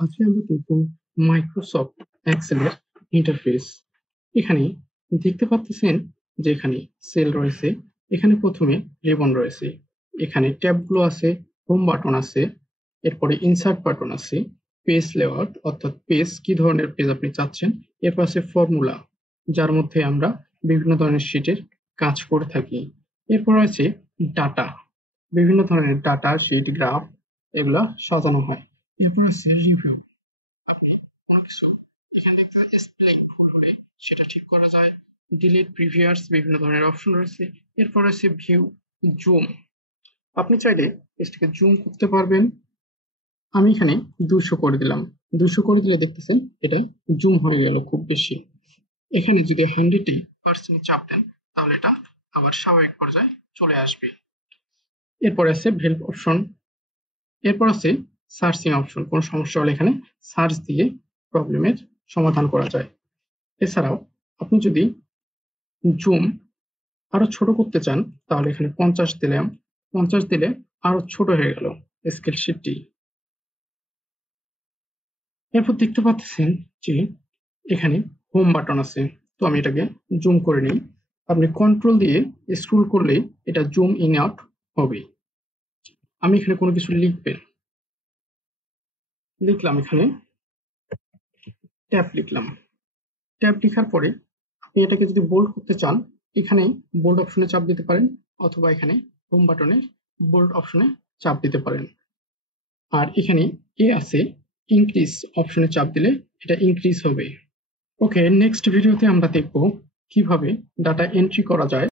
আজকে আমরা দেখব মাইক্রোসফট এক্সেলের ইন্টারফেস। এখানে দেখতে পাচ্ছেন যে এখানে সেল রয়েছে, এখানে প্রথমে রিবন রয়েছে, এখানে ট্যাবগুলো আছে, হোম বাটন আছে, এরপরে ইনসার্ট বাটন আছে, পেজ লেআউট অর্থাৎ পেজ কি ধরনের পেজ আপনি চাচ্ছেন, এরপর আছে ফর্মুলা যার মধ্যে আমরা বিভিন্ন ধরনের শিটের কাজ করে থাকি, এরপর আছে ডাটা, বিভিন্ন ধরনের ডাটা শিট গ্রাফ এগুলা সাজানো হয়, এরপর আছে রিভিউ, আপনি কোনো কিছু এখানে দেখতে স্পেলিং ভুল হলে সেটা ঠিক করা যায়, ডিলিট প্রিভিয়াস বিভিন্ন ধরনের অপশন রয়েছে, এরপর আছে ভিউ জুম, আপনি চাইলে এটাকে জুম করতে পারবেন। আমি এখানে 200 করে দিলাম, 200 করে দিলে দেখতেছেন এটা জুম হয়ে গেল খুব বেশি। এখানে যদি 100% চাপ দেন তাহলে এটা আবার স্বাভাবিক পর্যায়ে চলে আসবে। এরপর আছে হেল্প অপশন, এরপর আছে সার্চিং অপশন, কোনো সমস্যা হলে এখানে সার্চ দিয়ে প্রবলেমের সমাধান করা যায়। এছাড়াও আপনি যদি জুম আরো ছোট করতে চান তাহলে এখানে 50 দিলাম, 50 দিলে আরো ছোট হয়ে গেল স্কেল শিটটি। এরপর দেখতে পাচ্ছেন যে এখানে হোম বাটন আছে, তো আমি এটাকে জুম করে নিই। আপনি কন্ট্রোল দিয়ে স্ক্রল করলে এটা জুম ইন আউট হবে। আমি এখানে কোনো কিছু লিখলাম, এখানে ট্যাব লিখলাম, ট্যাব লেখার পরে আপনি এটাকে যদি বোল্ড করতে চান এখানে বোল্ড অপশনে চাপ দিতে পারেন, অথবা এখানে হোম বাটনে বোল্ড অপশনে চাপ দিতে পারেন। আর এখানে এ আছে ইনক্রিজ অপশনে চাপ দিলে এটা ইনক্রিজ হবে। ওকে, নেক্সট ভিডিওতে আমরা দেখব কিভাবে ডাটা এন্ট্রি করা যায়।